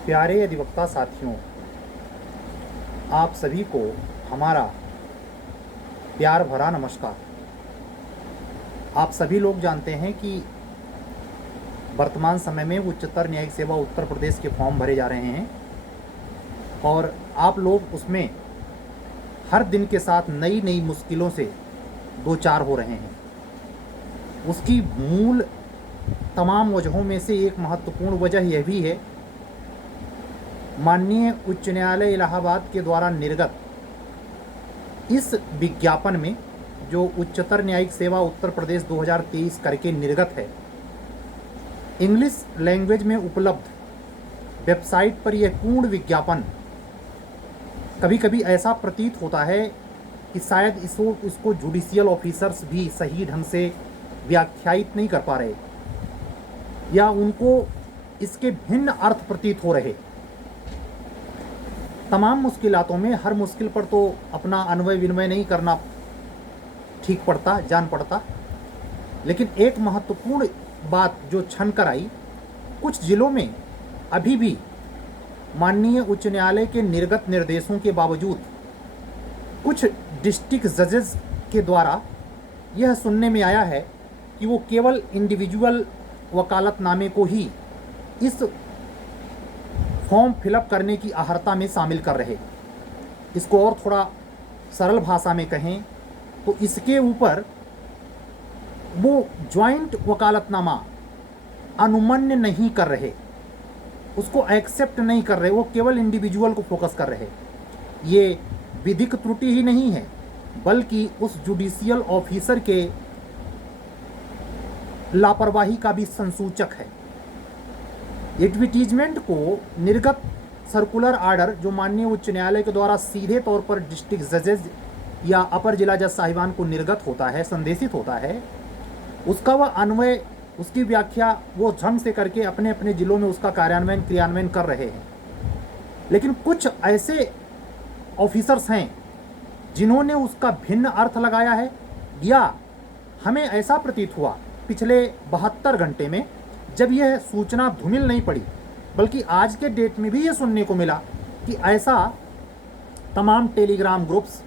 प्यारे अधिवक्ता साथियों, आप सभी को हमारा प्यार भरा नमस्कार। आप सभी लोग जानते हैं कि वर्तमान समय में उच्चतर न्यायिक सेवा उत्तर प्रदेश के फॉर्म भरे जा रहे हैं और आप लोग उसमें हर दिन के साथ नई नई मुश्किलों से दो चार हो रहे हैं। उसकी मूल तमाम वजहों में से एक महत्वपूर्ण वजह यह भी है, माननीय उच्च न्यायालय इलाहाबाद के द्वारा निर्गत इस विज्ञापन में, जो उच्चतर न्यायिक सेवा उत्तर प्रदेश 2023 करके निर्गत है, इंग्लिश लैंग्वेज में उपलब्ध वेबसाइट पर यह पूर्ण विज्ञापन कभी कभी ऐसा प्रतीत होता है कि शायद इसको जुडिशियल ऑफिसर्स भी सही ढंग से व्याख्यायित नहीं कर पा रहे या उनको इसके भिन्न अर्थ प्रतीत हो रहे। तमाम मुश्किलातों में हर मुश्किल पर तो अपना अन्वय विन्वय नहीं करना ठीक पड़ता, जान पड़ता, लेकिन एक महत्वपूर्ण बात जो छन कर आई, कुछ जिलों में अभी भी माननीय उच्च न्यायालय के निर्गत निर्देशों के बावजूद कुछ डिस्ट्रिक्ट जजेस के द्वारा यह सुनने में आया है कि वो केवल इंडिविजुअल वकालतनामे को ही इस फॉर्म फिलअप करने की अहर्ता में शामिल कर रहे। इसको और थोड़ा सरल भाषा में कहें तो इसके ऊपर वो ज्वाइंट वकालतनामा अनुमन्य नहीं कर रहे, उसको एक्सेप्ट नहीं कर रहे, वो केवल इंडिविजुअल को फोकस कर रहे। ये विधिक त्रुटि ही नहीं है, बल्कि उस जुडिशियल ऑफिसर के लापरवाही का भी संसूचक है। एडवर्टीजमेंट को निर्गत सर्कुलर आर्डर जो माननीय उच्च न्यायालय के द्वारा सीधे तौर पर डिस्ट्रिक्ट जजेस या अपर जिला जज साहिबान को निर्गत होता है, संदेशित होता है, उसका वह अन्वय, उसकी व्याख्या वो ढंग से करके अपने अपने जिलों में उसका क्रियान्वयन कर रहे हैं। लेकिन कुछ ऐसे ऑफिसर्स हैं जिन्होंने उसका भिन्न अर्थ लगाया है, या हमें ऐसा प्रतीत हुआ पिछले 72 घंटे में, जब यह सूचना धूमिल नहीं पड़ी, बल्कि आज के डेट में भी यह सुनने को मिला कि ऐसा तमाम टेलीग्राम ग्रुप्स,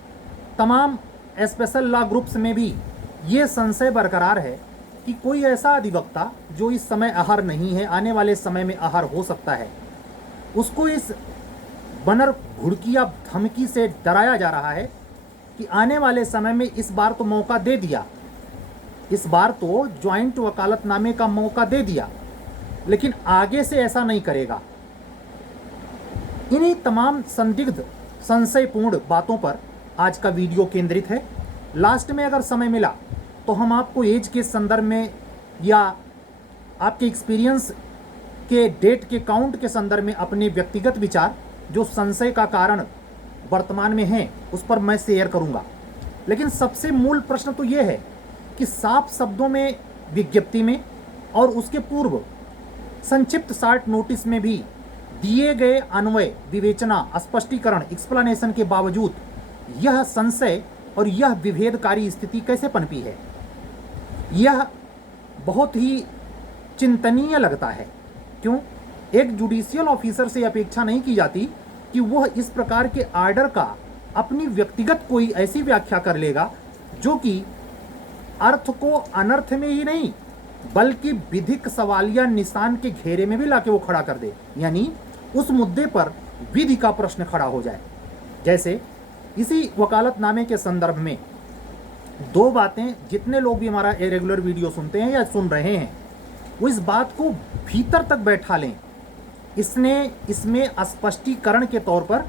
तमाम स्पेशल लॉ ग्रुप्स में भी ये संशय बरकरार है कि कोई ऐसा अधिवक्ता जो इस समय आहर नहीं है, आने वाले समय में आहर हो सकता है, उसको इस बनर घुड़की या धमकी से डराया जा रहा है कि आने वाले समय में इस बार तो मौका दे दिया, इस बार तो ज्वाइंट वकालतनामे का मौका दे दिया, लेकिन आगे से ऐसा नहीं करेगा। इन्हीं तमाम संदिग्ध संशयपूर्ण बातों पर आज का वीडियो केंद्रित है। लास्ट में अगर समय मिला तो हम आपको एज के संदर्भ में या आपके एक्सपीरियंस के डेट के काउंट के संदर्भ में अपने व्यक्तिगत विचार जो संशय का कारण वर्तमान में हैं उस पर मैं शेयर करूंगा। लेकिन सबसे मूल प्रश्न तो यह है कि साफ शब्दों में विज्ञप्ति में और उसके पूर्व संक्षिप्त शार्ट नोटिस में भी दिए गए अन्वय, विवेचना, स्पष्टीकरण, एक्सप्लेनेशन के बावजूद यह संशय और यह विभेदकारी स्थिति कैसे पनपी है, यह बहुत ही चिंतनीय लगता है। क्यों? एक जुडिशियल ऑफिसर से अपेक्षा नहीं की जाती कि वह इस प्रकार के आर्डर का अपनी व्यक्तिगत कोई ऐसी व्याख्या कर लेगा जो कि अर्थ को अनर्थ में ही नहीं बल्कि विधिक सवालिया निशान के घेरे में भी लाके वो खड़ा कर दे, यानी उस मुद्दे पर विधि का प्रश्न खड़ा हो जाए। जैसे इसी वकालतनामे के संदर्भ में दो बातें, जितने लोग भी हमारा रेगुलर वीडियो सुनते हैं या सुन रहे हैं, वो इस बात को भीतर तक बैठा लें। इसमें स्पष्टीकरण के तौर पर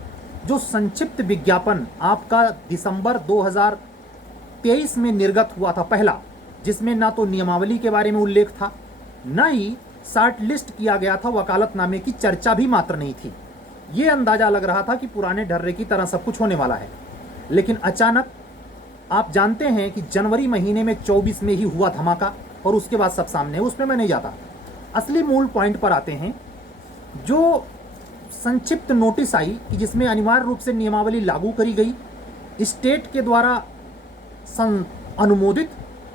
जो संक्षिप्त विज्ञापन आपका दिसंबर 2023 में निर्गत हुआ था पहला, जिसमें ना तो नियमावली के बारे में उल्लेख था, न ही शॉर्ट लिस्ट किया गया था, वकालतनामे की चर्चा भी मात्र नहीं थी। ये अंदाजा लग रहा था कि पुराने ढर्रे की तरह सब कुछ होने वाला है। लेकिन अचानक आप जानते हैं कि जनवरी महीने में 24 में ही हुआ धमाका और उसके बाद सब सामने, उसमें मैं नहीं जाता। असली मूल पॉइंट पर आते हैं। जो संक्षिप्त नोटिस आई कि जिसमें अनिवार्य रूप से नियमावली लागू करी गई, स्टेट के द्वारा अनुमोदित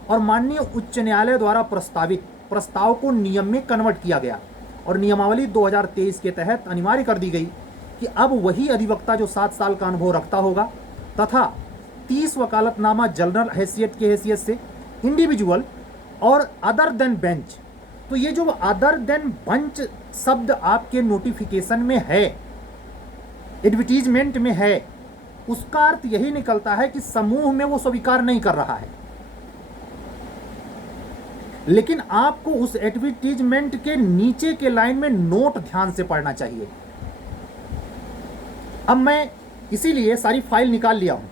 और माननीय उच्च न्यायालय द्वारा प्रस्तावित प्रस्ताव को नियम में कन्वर्ट किया गया। और नियमावली 2023 के तहत अनिवार्य कर दी गई कि अब वही अधिवक्ता जो 7 साल का अनुभव रखता होगा तथा 30 वकालतनामा जनरल हैसियत के हैसियत से इंडिविजुअल और अदर देन बेंच। तो ये जो अदर देन बेंच शब्द आपके नोटिफिकेशन में है, एडवर्टीजमेंट में है, उसका अर्थ यही निकलता है कि समूह में वो स्वीकार नहीं कर रहा है। लेकिन आपको उस एडवर्टीजमेंट के नीचे के लाइन में नोट ध्यान से पढ़ना चाहिए। अब मैं इसीलिए सारी फाइल निकाल लिया हूं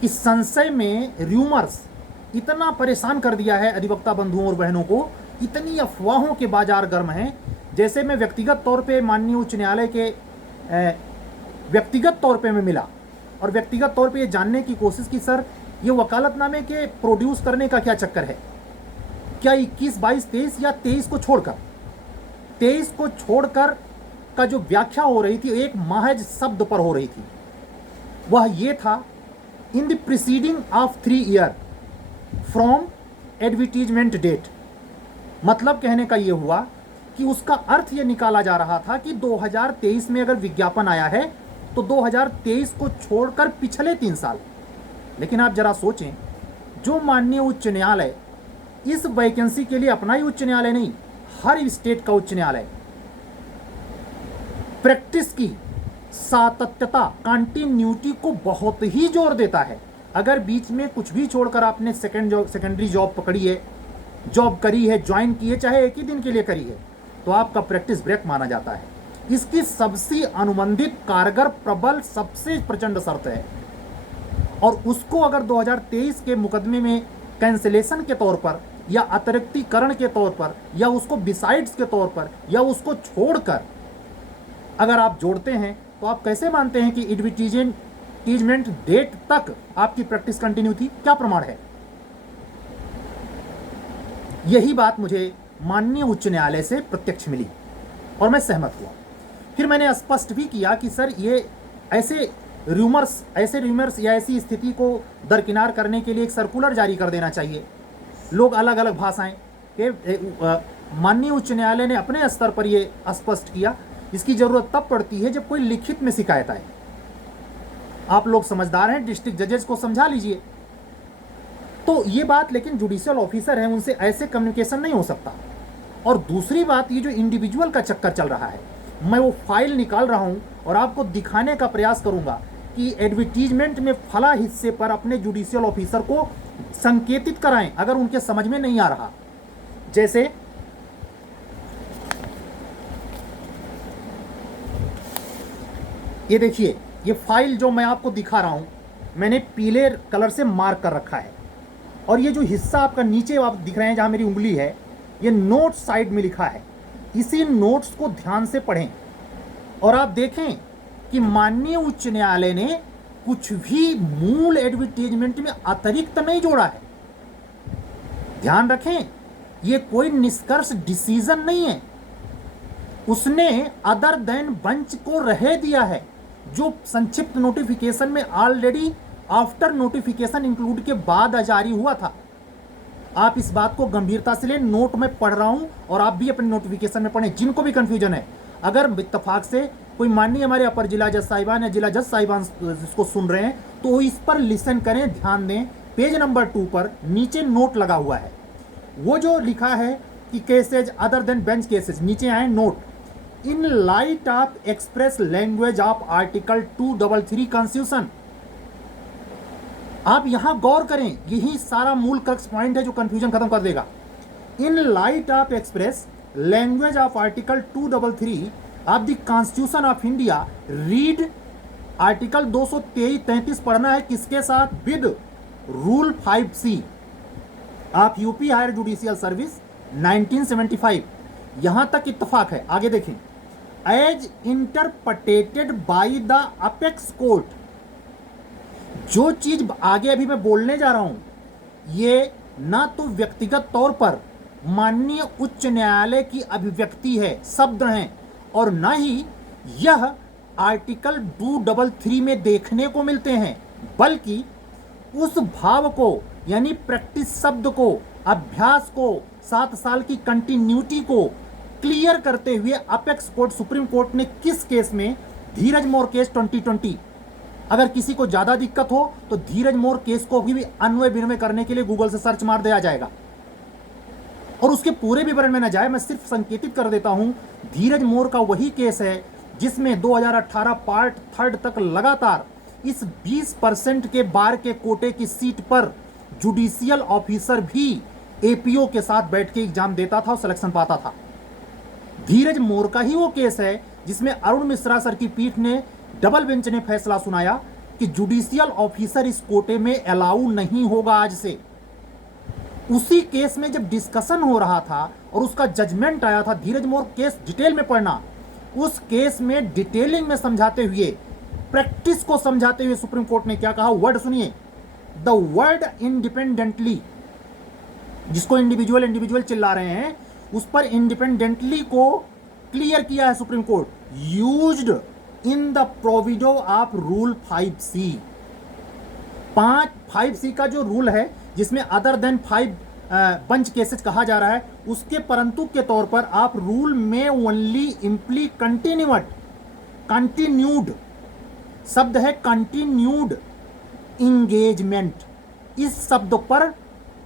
कि संशय में र्यूमर्स इतना परेशान कर दिया है अधिवक्ता बंधुओं और बहनों को, इतनी अफवाहों के बाजार गर्म हैं। जैसे मैं व्यक्तिगत तौर पे माननीय उच्च न्यायालय के व्यक्तिगत तौर पे मैं मिला और व्यक्तिगत तौर पे ये जानने की कोशिश की, सर ये वकालतनामे के प्रोड्यूस करने का क्या चक्कर है? क्या 21, 22, 23 या 23 को छोड़कर, 23 को छोड़कर का जो व्याख्या हो रही थी एक महज शब्द पर हो रही थी, वह ये था in the preceding of 3 year from advertisement date. मतलब कहने का ये हुआ कि उसका अर्थ ये निकाला जा रहा था कि 2023 में अगर विज्ञापन आया है तो 2023 को छोड़कर पिछले 3 साल। लेकिन आप जरा सोचें, जो माननीय उच्च न्यायालय इस वैकेंसी के लिए अपना ही उच्च न्यायालय नहीं, हर स्टेट का उच्च न्यायालय प्रैक्टिस की सातत्यता, कंटिन्यूटी को बहुत ही जोर देता है। अगर बीच में कुछ भी छोड़कर आपने सेकेंडरी जॉब पकड़ी है, जॉब करी है, ज्वाइन की है, चाहे एक ही दिन के लिए करी है, तो आपका प्रैक्टिस ब्रेक माना जाता है। इसकी सबसे अनुबंधित, कारगर, प्रबल, सबसे प्रचंड शर्त है। और उसको अगर 2023 के मुकदमे में कैंसिलेशन के तौर पर या अतिरिक्तीकरण के तौर पर या उसको बिसाइड्स के तौर पर या उसको छोड़कर अगर आप जोड़ते हैं, तो आप कैसे मानते हैं कि एडवर्टीजमेंट डेट तक आपकी प्रैक्टिस कंटिन्यू थी? क्या प्रमाण है? यही बात मुझे माननीय उच्च न्यायालय से प्रत्यक्ष मिली और मैं सहमत हुआ। फिर मैंने स्पष्ट भी किया कि सर ये ऐसे रूमर्स या ऐसी स्थिति को दरकिनार करने के लिए एक सर्कुलर जारी कर देना चाहिए। लोग अलग अलग भाषाएं के माननीय उच्च न्यायालय ने अपने स्तर पर ये स्पष्ट किया। इसकी जरूरत तब पड़ती है जब कोई लिखित में शिकायत आए। आप लोग समझदार हैं, डिस्ट्रिक्ट जजेस को समझा लीजिए। तो ये बात, लेकिन जुडिशियल ऑफिसर हैं, उनसे ऐसे कम्युनिकेशन नहीं हो सकता। और दूसरी बात, ये जो इंडिविजुअल का चक्कर चल रहा है, मैं वो फाइल निकाल रहा हूं और आपको दिखाने का प्रयास करूंगा कि एडवर्टीजमेंट में फला हिस्से पर अपने जुडिशियल ऑफिसर को संकेतित कराएं अगर उनके समझ में नहीं आ रहा। जैसे ये देखिए, ये फाइल जो मैं आपको दिखा रहा हूं, मैंने पीले कलर से मार्क कर रखा है। और ये जो हिस्सा आपका नीचे आप दिख रहे हैं जहां मेरी उंगली है, ये नोट साइड में लिखा है। इसी नोट्स को ध्यान से पढ़ें और आप देखें कि माननीय उच्च न्यायालय ने कुछ भी मूल एडवर्टीजमेंट में अतिरिक्त नहीं जोड़ा है। ध्यान रखें, ये कोई निष्कर्ष डिसीजन नहीं है। उसने अदर देन बेंच को रह दिया है, जो संक्षिप्त नोटिफिकेशन में ऑलरेडी आफ्टर नोटिफिकेशन इंक्लूड के बाद जारी हुआ था। आप इस बात को गंभीरता से लें। नोट में पढ़ रहा हूं और आप भी अपने नोटिफिकेशन में पढ़ें। जिनको भी कंफ्यूजन है, अगर इत्तेफाक से कोई माननीय हमारे अपर जिला जज साहिबान या जिला जज साहिबान इसको सुन रहे हैं, तो इस पर लिसन करें, ध्यान दें। पेज नंबर 2 पर नीचे नोट लगा हुआ है। वो जो लिखा है कि cases other than bench cases, नीचे आए note, in light of express language of article 233 constitution. आप यहां गौर करें, यही सारा मूल क्रक्स पॉइंट है जो कंफ्यूजन खत्म कर देगा। In light of express language of article 233 of the constitution of India, read article 233 पढ़ना है किसके साथ? विद रूल 5C आप यूपी हायर जुडिशियल सर्विस 1975। यहां तक इत्तेफाक है। आगे देखें, as interpreted by the apex court. जो चीज आगे अभी मैं बोलने जा रहा हूं, ये ना तो व्यक्तिगत तौर पर माननीय उच्च न्यायालय की अभिव्यक्ति है, शब्द हैं, और ना ही यह आर्टिकल 233 में देखने को मिलते हैं, बल्कि उस भाव को, यानी प्रैक्टिस शब्द को, अभ्यास को, 7 साल की कंटिन्यूटी को क्लियर करते हुए अपेक्स कोर्ट सुप्रीम कोर्ट ने किस केस में, धीरज मोर केस 2020, अगर किसी को ज्यादा दिक्कत हो तो धीरज मोर केस को भी अन्वय विन्वय करने के लिए गूगल से सर्च मार दिया जाएगा। और उसके पूरे विवरण में न जाए, मैं सिर्फ संकेतित कर देता हूं, धीरज मोर का वही केस है जिसमें 2018 पार्ट 3 तक लगातार इस 20% के बार के कोटे की सीट पर जुडिशियल ऑफिसर भी एपीओ के साथ बैठ के एग्जाम देता था और सिलेक्शन पाता था। धीरज मोर का ही वो केस है जिसमें अरुण मिश्रा सर की पीठ ने, डबल बेंच ने फैसला सुनाया कि जुडिशियल ऑफिसर इस कोटे में अलाउ नहीं होगा आज से। उसी केस में जब डिस्कशन हो रहा था और उसका जजमेंट आया था, धीरज मोर केस डिटेल में पढ़ना, उस केस में डिटेलिंग में समझाते हुए, प्रैक्टिस को समझाते हुए सुप्रीम कोर्ट ने क्या कहा, वर्ड सुनिए, द वर्ड इंडिपेंडेंटली, जिसको इंडिविजुअल इंडिविजुअल चिल्ला रहे हैं उस पर इंडिपेंडेंटली को क्लियर किया है supreme court, used in the proviso of rule 5C। 5C का जो रूल है जिसमें अदर देन 5 बंच केसेस कहा जा रहा है, उसके परंतु के तौर पर आप रूल में ओनली इम्प्ली कंटिन्यूड शब्द है, कंटिन्यूड इंगेजमेंट, इस शब्द पर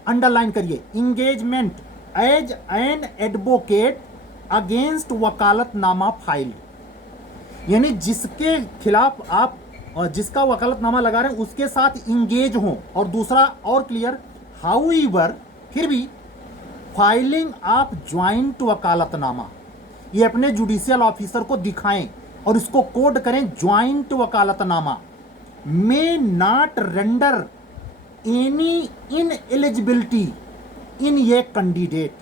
अंडरलाइन करिए, engagement as an advocate against वकालतनामा फाइल्ड, यानी जिसके खिलाफ आप जिसका वकालतनामा लगा रहे हैं उसके साथ इंगेज हों। और दूसरा और क्लियर, हाउएवर, फिर भी फाइलिंग ऑफ ज्वाइंट वकालतनामा, ये अपने जुडिशियल ऑफिसर को दिखाएं और इसको कोड करें, ज्वाइंट वकालतनामा may not render any ineligibility in ये कैंडिडेट,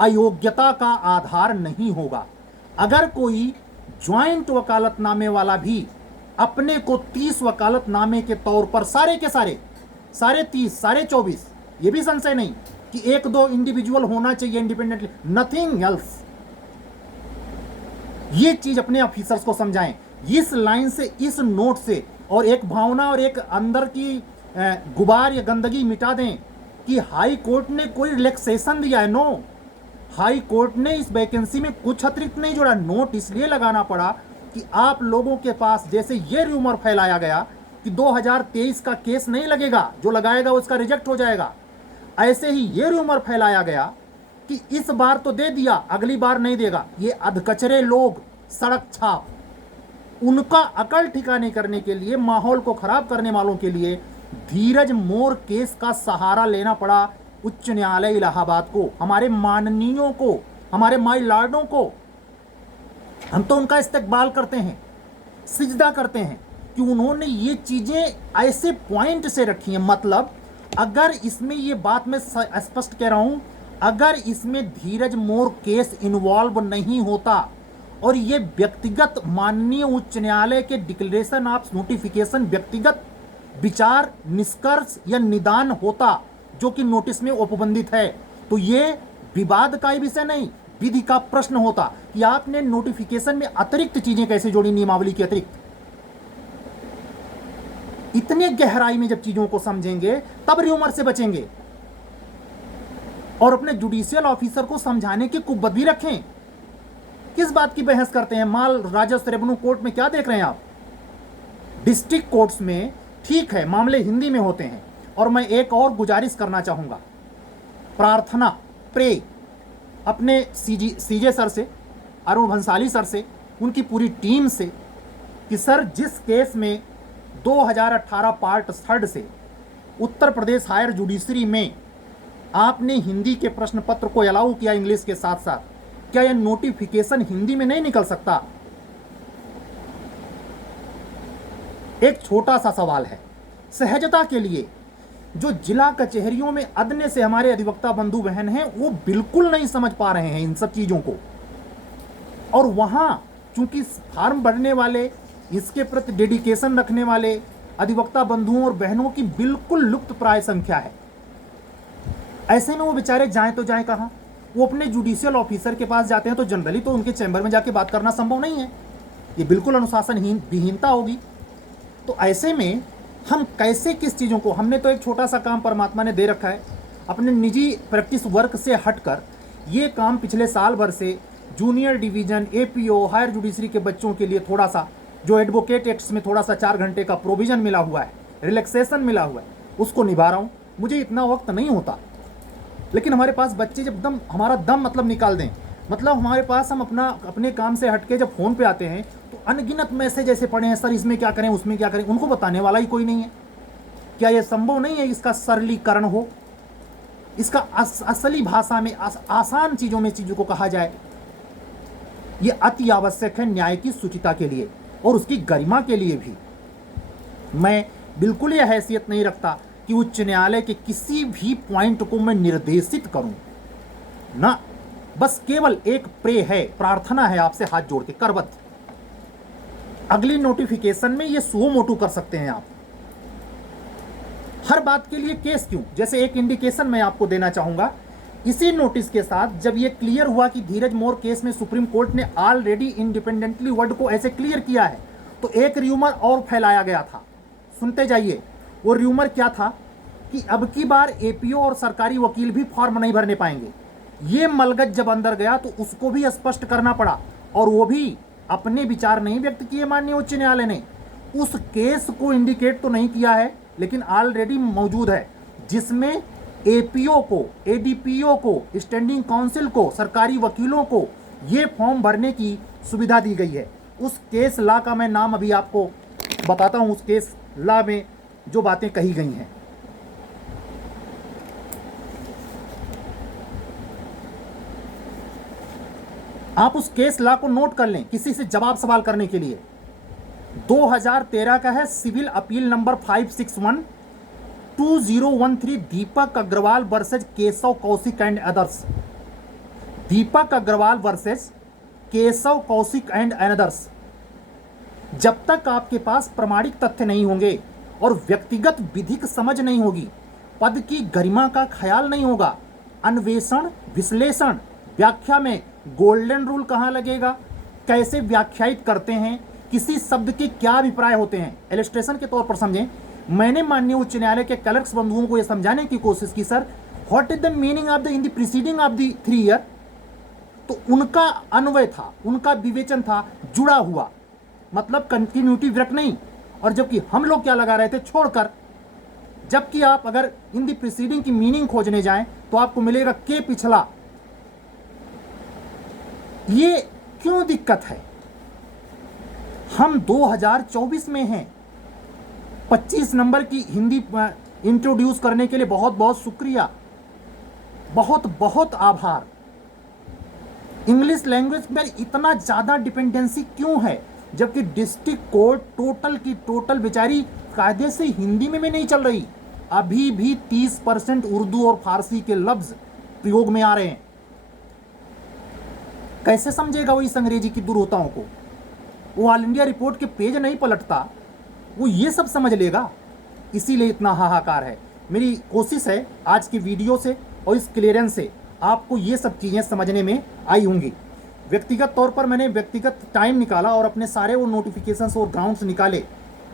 अयोग्यता का आधार नहीं होगा। अगर कोई ज्वाइंट वकालतनामे वाला भी अपने को 30 वकालतनामे के तौर पर सारे के सारे 30 सारे 24, ये भी संशय नहीं कि 1-2 इंडिविजुअल होना चाहिए इंडिपेंडेंटली, नथिंग एल्स, ये चीज अपने ऑफिसर्स को समझाएं। इस लाइन से, इस नोट से, और एक भावना और एक अंदर की गुबार या गंदगी मिटा दें कि हाई कोर्ट ने कोई रिलैक्सेशन दिया है, नो, हाई कोर्ट ने इस वैकेंसी में कुछ अतिरिक्त नहीं जोड़ा। नोट इसलिए लगाना पड़ा कि आप लोगों के पास, जैसे ये रूमर फैलाया गया कि 2023 का केस नहीं लगेगा, जो लगाएगा उसका रिजेक्ट हो जाएगा, ऐसे ही ये रूमर फैलाया गया कि इस बार तो दे दिया, अगली बार नहीं देगा। ये अधकचरे लोग, सड़क छाप, उनका अकल ठिकाने करने के लिए, माहौल को खराब करने वालों के लिए धीरज मोर केस का सहारा लेना पड़ा उच्च न्यायालय इलाहाबाद को, हमारे माननीयों को, हमारे माई लॉर्डों को। हम तो उनका इस्तकबाल करते हैं, सिजदा करते हैं कि उन्होंने ये चीजें ऐसे पॉइंट से रखी हैं। मतलब अगर इसमें ये बात मैं स्पष्ट कह रहा हूं, अगर इसमें धीरज मोर केस इन्वॉल्व नहीं होता और ये व्यक्तिगत माननीय उच्च न्यायालय के डिक्लेरेशन ऑफ नोटिफिकेशन व्यक्तिगत विचार, निष्कर्ष या निदान होता जो कि नोटिस में उपबंधित है, तो ये विवाद का ही विषय नहीं, विधि का प्रश्न होता कि आपने नोटिफिकेशन में अतिरिक्त चीजें कैसे जोड़ी, नियमावली के अतिरिक्त। इतने गहराई में जब चीजों को समझेंगे तब र्यूमर से बचेंगे और अपने जुडिशियल ऑफिसर को समझाने की कुव्वत भी रखें। किस बात की बहस करते हैं? माल राजस्व रेवेन्यू कोर्ट में क्या देख रहे हैं आप? डिस्ट्रिक्ट कोर्ट्स में ठीक है मामले हिंदी में होते हैं। और मैं एक और गुजारिश करना चाहूंगा, प्रार्थना, प्रे अपने सीजे सर से, अरुण भंसाली सर से, उनकी पूरी टीम से कि सर जिस केस में 2018 पार्ट 3 से उत्तर प्रदेश हायर जुडिशरी में आपने हिंदी के प्रश्न पत्र को अलाउ किया इंग्लिश के साथ साथ, क्या यह नोटिफिकेशन हिंदी में नहीं निकल सकता? एक छोटा सा सवाल है, सहजता के लिए जो जिला कचहरियों में अदने से हमारे अधिवक्ता बंधु बहन हैं वो बिल्कुल नहीं समझ पा रहे हैं इन सब चीजों को, और वहां चूंकि फार्म भरने वाले, इसके प्रति डेडिकेशन रखने वाले अधिवक्ता बंधुओं और बहनों की बिल्कुल लुप्त प्राय संख्या है। ऐसे में वो बेचारे जाएं तो जाएं कहां? वो अपने जुडिशियल ऑफिसर के पास जाते हैं तो जनरली तो उनके चैम्बर में जाके बात करना संभव नहीं है, ये बिल्कुल अनुशासन विहीनता होगी। तो ऐसे में हम कैसे किस चीज़ों को, हमने तो एक छोटा सा काम परमात्मा ने दे रखा है, अपने निजी प्रैक्टिस वर्क से हटकर ये काम पिछले साल भर से junior division, APO, higher judiciary के बच्चों के लिए थोड़ा सा जो एडवोकेट एक्ट्स में थोड़ा सा 4 घंटे का प्रोविजन मिला हुआ है, रिलैक्सेशन मिला हुआ है, उसको निभा रहा हूँ। मुझे इतना वक्त नहीं होता, लेकिन हमारे पास बच्चे जब हमारा दम मतलब निकाल दें, मतलब हमारे पास हम अपने काम से हटके जब फ़ोन पे आते हैं तो अनगिनत मैसेज ऐसे पड़े हैं, सर इसमें क्या करें, उसमें क्या करें, उनको बताने वाला ही कोई नहीं है। क्या यह संभव नहीं है इसका सरलीकरण हो, इसका असली भाषा में आसान चीज़ों में चीज़ों को कहा जाए? ये अति आवश्यक है न्याय की शुचिता के लिए और उसकी गरिमा के लिए भी। मैं बिल्कुल ये हैसियत नहीं रखता कि उच्च न्यायालय के किसी भी पॉइंट को मैं निर्देशित करूं ना, बस केवल एक प्रे है, प्रार्थना है आपसे हाथ जोड़ के करवत। अगली नोटिफिकेशन में ये सुओ मोटू कर सकते हैं आप। हर बात के लिए केस क्यों? जैसे एक इंडिकेशन मैं आपको देना चाहूंगा, इसी नोटिस के साथ जब ये क्लियर हुआ कि धीरज मोर केस में सुप्रीम कोर्ट ने ऑलरेडी इंडिपेंडेंटली वर्ड को ऐसे क्लियर किया है, तो एक र्यूमर और फैलाया गया था। सुनते जाइए, वो र्यूमर क्या था कि अब की बार एपीओ और सरकारी वकील भी फॉर्म नहीं भरने पाएंगे। ये मलगज जब अंदर गया तो उसको भी स्पष्ट करना पड़ा, और वो भी अपने विचार नहीं व्यक्त किए माननीय उच्च न्यायालय ने। उस केस को इंडिकेट तो नहीं किया है, लेकिन ऑलरेडी मौजूद है, जिसमें एपीओ को, एडीपीओ को, स्टैंडिंग काउंसिल को, सरकारी वकीलों को ये फॉर्म भरने की सुविधा दी गई है। उस केस लॉ का मैं नाम अभी आपको बताता हूं, उस केस लॉ में जो बातें कही गई हैं। आप उस केस लॉ को नोट कर लें किसी से जवाब सवाल करने के लिए। 2013 का है, civil appeal number 561/2013, Deepak Agarwal versus Keshav Kaushik and others. Deepak Agarwal versus Keshav Kaushik and others. जब तक आपके पास प्रमाणिक तथ्य नहीं होंगे और व्यक्तिगत विधिक समझ नहीं होगी, पद की गरिमा का ख्याल नहीं होगा, अन्वेषण, विश्लेषण, व्याख्या में गोल्डन रूल कहाँ लगेगा, कैसे व्याख्यायित करते हैं, किसी शब्द के क्या अभिप्राय होते हैं। इलस्ट्रेशन के तौर पर समझें, मैंने माननीय उच्च न्यायालय के क्लर्क्स बंधुओं को यह समझाने की कोशिश की, sir what is the meaning of the in the preceding of the 3 year, तो उनका अन्वय था, उनका विवेचन था जुड़ा हुआ, मतलब कंटिन्यूटी वृक नहीं। और जबकि हम लोग क्या लगा रहे थे, छोड़कर, जबकि आप अगर इन द प्रीसीडिंग की मीनिंग खोजने जाएं तो आपको मिलेगा के पिछला। ये क्यों दिक्कत है? हम 2024 में हैं। 25 नंबर की हिंदी इंट्रोड्यूस करने के लिए बहुत बहुत शुक्रिया, बहुत बहुत आभार। इंग्लिश लैंग्वेज पर इतना ज़्यादा डिपेंडेंसी क्यों है, जबकि डिस्ट्रिक्ट कोर्ट टोटल की टोटल बेचारी कायदे से हिंदी में भी नहीं चल रही। अभी भी 30% उर्दू और फारसी के लफ्ज प्रयोग में आ रहे हैं। कैसे समझेगा वो इस अंग्रेजी की दुर्होताओं को? वो ऑल इंडिया रिपोर्ट के पेज नहीं पलटता, वो ये सब समझ लेगा। इसीलिए इतना हाहाकार है। मेरी कोशिश है आज की वीडियो से और इस क्लियरेंस से आपको ये सब चीज़ें समझने में आई होंगी। व्यक्तिगत तौर पर मैंने व्यक्तिगत टाइम निकाला और अपने सारे वो नोटिफिकेशंस और ग्राउंड्स निकाले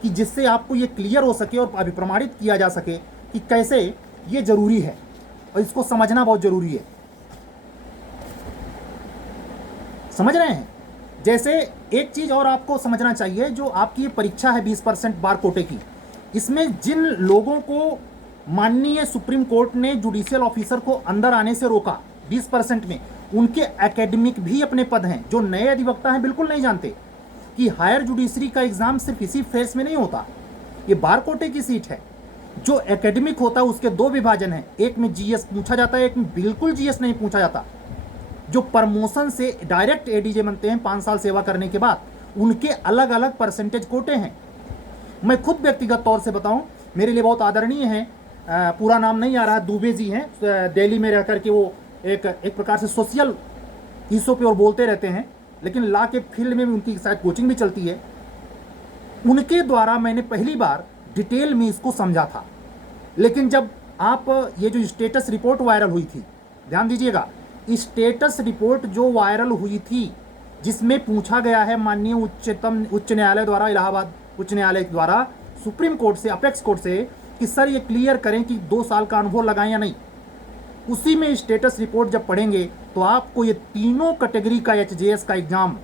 कि जिससे आपको ये क्लियर हो सके और अभी प्रमाणित किया जा सके कि कैसे ये ज़रूरी है और इसको समझना बहुत ज़रूरी है। समझ रहे हैं? जैसे एक चीज़ और आपको समझना चाहिए, जो आपकी ये परीक्षा है 20% बार कोटे की, इसमें जिन लोगों को माननीय सुप्रीम कोर्ट ने जुडिशियल ऑफिसर को अंदर आने से रोका 20% में, उनके एकेडमिक भी अपने पद हैं। जो नए अधिवक्ता हैं बिल्कुल नहीं जानते कि हायर जुडिशरी का एग्जाम सिर्फ इसी फेस में नहीं होता, ये बार कोटे की सीट है। जो एकेडमिक होता है उसके 2 विभाजन हैं, एक में जीएस पूछा जाता है, एक में बिल्कुल जीएस नहीं पूछा जाता। जो प्रमोशन से डायरेक्ट एडीजे बनते हैं 5 साल सेवा करने के बाद, उनके अलग अलग परसेंटेज कोटे हैं। मैं खुद व्यक्तिगत तौर से बताऊं, मेरे लिए बहुत आदरणीय हैं, पूरा नाम नहीं आ रहा, दुबे जी हैं, दिल्ली में रह करके वो एक प्रकार से सोशल इशू पे और बोलते रहते हैं, लेकिन लॉ के फील्ड में भी उनकी शायद कोचिंग भी चलती है। उनके द्वारा मैंने पहली बार डिटेल में इसको समझा था। लेकिन जब आप ये जो स्टेटस रिपोर्ट वायरल हुई थी, ध्यान दीजिएगा, स्टेटस रिपोर्ट जो वायरल हुई थी जिसमें पूछा गया है माननीय उच्च न्यायालय द्वारा, इलाहाबाद उच्च न्यायालय द्वारा सुप्रीम कोर्ट से, अपेक्स कोर्ट से, कि सर ये क्लियर करें कि 2 साल का अनुभव लगाएं या नहीं। उसी में स्टेटस रिपोर्ट जब पढ़ेंगे तो आपको ये तीनों कैटेगरी का एचजेएस का एग्जाम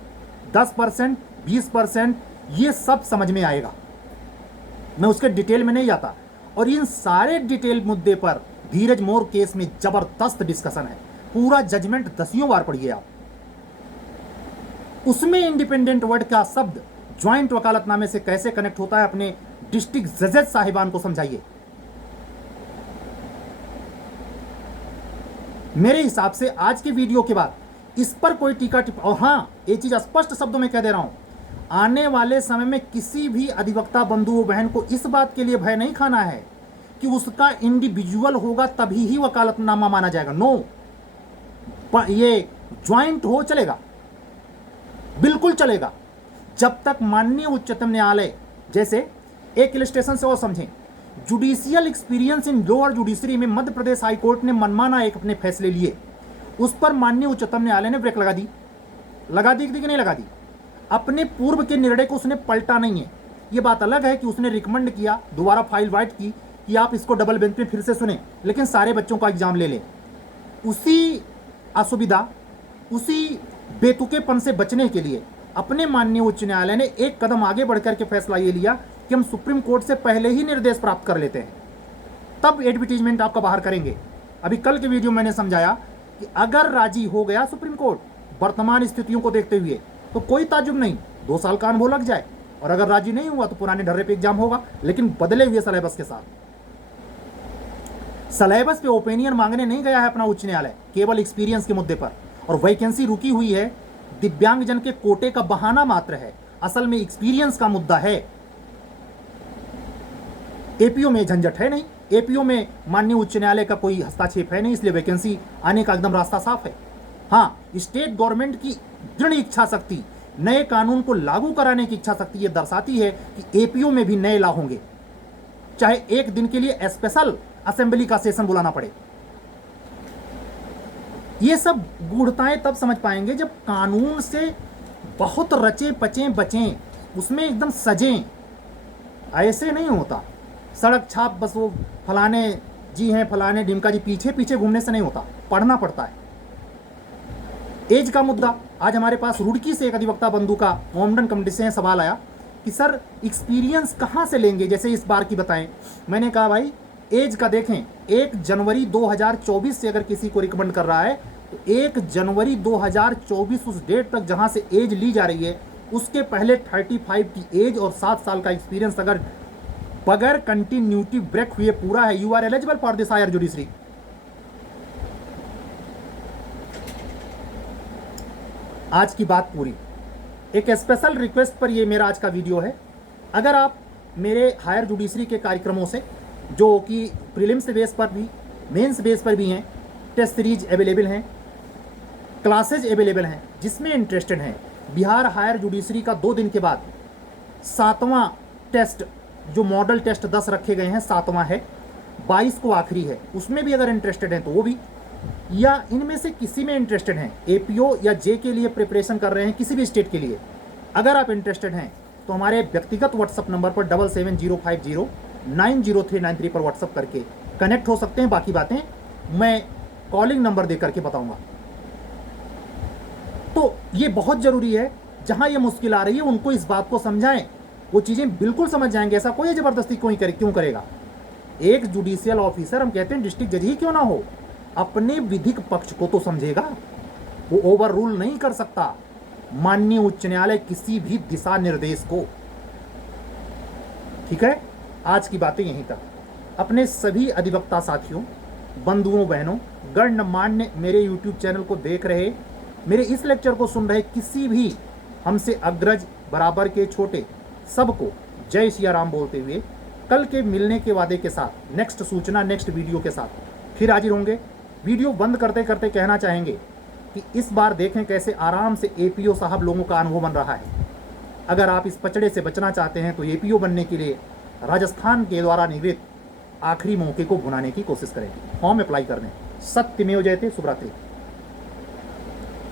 10%, 20% ये सब समझ में आएगा। मैं उसके डिटेल में नहीं जाता, और इन सारे डिटेल मुद्दे पर धीरज मोर केस में जबरदस्त डिस्कशन है। पूरा जजमेंट 10 बार पढ़िए आप। उसमें इंडिपेंडेंट वर्ड का शब्द ज्वाइंट वकालतनामे से कैसे कनेक्ट होता है, अपने डिस्ट्रिक्ट जजेस साहिबान को समझाइए। मेरे हिसाब से आज के वीडियो के बाद इस पर कोई टीका टिप्पणी, और हाँ, ये चीज स्पष्ट शब्दों में कह दे रहा हूं, आने वाले समय में किसी भी अधिवक्ता बंधु बहन को इस बात के लिए भय नहीं खाना है कि उसका इंडिविजुअल होगा तभी ही वकालतनामा माना जाएगा। नो, ये ज्वाइंट हो चलेगा, बिल्कुल चलेगा, जब तक माननीय उच्चतम न्यायालय, जैसे एक इलस्ट्रेशन से और समझें, judicial experience in lower judiciary में मध्य प्रदेश हाईकोर्ट ने मनमाना एक अपने फैसले लिए, उस पर माननीय उच्चतम न्यायालय ने ब्रेक लगा दी कि नहीं लगा दी। अपने पूर्व के निर्णय को उसने पलटा नहीं है। ये बात अलग है कि उसने रिकमेंड किया, दोबारा फाइल वाइट की कि आप इसको डबल बेंच पे फिर से सुने, लेकिन सारे बच्चों का एग्जाम ले लें। उसी असुविधा, उसी बेतुकेपन से बचने के लिए अपने माननीय उच्च न्यायालय ने एक कदम आगे बढ़कर के फैसला ये लिया कि हम सुप्रीम कोर्ट से पहले ही निर्देश प्राप्त कर लेते हैं, तब एडवर्टीजमेंट आपका बाहर करेंगे। अभी कल के वीडियो मैंने समझाया कि अगर राजी हो गया सुप्रीम कोर्ट वर्तमान स्थितियों को देखते हुए तो कोई ताजुब नहीं, 2 साल का अनुभव लग जाए, और अगर राजी नहीं हुआ तो पुराने ढर्रे पे एग्जाम होगा, लेकिन बदले हुए सिलेबस के साथ। सिलेबस पे ओपिनियन मांगने नहीं गया है अपना उच्च न्यायालय, केवल एक्सपीरियंस के मुद्दे पर। और वैकेंसी रुकी हुई है, दिव्यांगजन के कोटे का बहाना मात्र है, असल में एक्सपीरियंस का मुद्दा है। एपीओ में झंझट है नहीं, एपीओ में माननीय उच्च न्यायालय का कोई हस्तक्षेप है नहीं, इसलिए वैकेंसी आने का एकदम रास्ता साफ है। हाँ, स्टेट गवर्नमेंट की दृढ़ इच्छा शक्ति, नए कानून को लागू कराने की इच्छा शक्ति ये दर्शाती है कि एपीओ में भी नए लॉ होंगे, चाहे एक दिन के लिए स्पेशल असेंबली का सेशन बुलाना पड़े। ये सब गूढ़ताएं तब समझ पाएंगे जब कानून से बहुत रचे पचे बचें, उसमें एकदम सजें। ऐसे नहीं होता सड़क छाप बस वो फलाने जी हैं, फलाने ढिमका जी, पीछे पीछे घूमने से नहीं होता, पढ़ना पड़ता है। एज का मुद्दा, आज हमारे पास रुड़की से एक अधिवक्ता बंधु का मोमडन कमेटी से सवाल आया कि सर एक्सपीरियंस कहाँ से लेंगे, जैसे इस बार की बताएं। मैंने कहा भाई एज का देखें, 1 जनवरी 2024 से अगर किसी को रिकमेंड कर रहा है तो 1 जनवरी 2024 उस डेट तक जहां से एज ली जा रही है, उसके पहले 35 की एज और 7 साल का एक्सपीरियंस अगर बगैर कंटिन्यूटी ब्रेक हुए पूरा है, you are eligible for this higher judiciary. आज की बात पूरी, एक स्पेशल रिक्वेस्ट पर ये मेरा आज का वीडियो है। अगर आप मेरे हायर जुडिशरी के कार्यक्रमों से, जो कि प्रीलिम्स बेस पर भी, मेंस बेस पर भी हैं, टेस्ट सीरीज अवेलेबल हैं, क्लासेज अवेलेबल हैं, जिसमें इंटरेस्टेड हैं, बिहार हायर जुडिशरी का 2 दिन के बाद 7वां टेस्ट, जो मॉडल टेस्ट 10 रखे गए हैं, 7वां है, 22 को आखिरी है, उसमें भी अगर इंटरेस्टेड हैं तो वो भी, या इनमें से किसी में इंटरेस्टेड हैं, एपीओ या जे के लिए प्रिपरेशन कर रहे हैं, किसी भी स्टेट के लिए, अगर आप इंटरेस्टेड हैं तो हमारे व्यक्तिगत व्हाट्सअप नंबर पर 7705090393 पर व्हाट्सअप करके कनेक्ट हो सकते हैं। बाकी बातें मैं कॉलिंग नंबर दे करके बताऊंगा। तो ये बहुत जरूरी है, जहां ये मुश्किल आ रही है उनको इस बात को समझाएं, वो चीजें बिल्कुल समझ जाएंगे। ऐसा कोई जबरदस्ती क्यों करेगा। एक जुडिशियल ऑफिसर, हम कहते हैं डिस्ट्रिक्ट जज ही क्यों ना हो, अपने विधिक पक्ष को तो समझेगा, वो ओवर रूल नहीं कर सकता माननीय उच्च न्यायालय किसी भी दिशा निर्देश को। ठीक है, आज की बातें यहीं तक। अपने सभी अधिवक्ता साथियों, बंधुओं, बहनों, गणमान्य मेरे YouTube चैनल को देख रहे, मेरे इस लेक्चर को सुन रहे किसी भी हमसे अग्रज, बराबर के, छोटे, सबको जय सिया राम बोलते हुए कल के मिलने के वादे के साथ, नेक्स्ट सूचना, नेक्स्ट वीडियो के साथ फिर हाजिर होंगे। वीडियो बंद करते करते कहना चाहेंगे कि इस बार देखें कैसे आराम से एपीओ साहब लोगों का अनुभव बन रहा है। अगर आप इस पचड़े से बचना चाहते हैं तो एपीओ बनने के लिए राजस्थान के द्वारा निर्मित आखिरी मौके को भुनाने की कोशिश करें, फॉर्म अप्लाई करने। सत्यमेव जयते। शुभ रात्रि।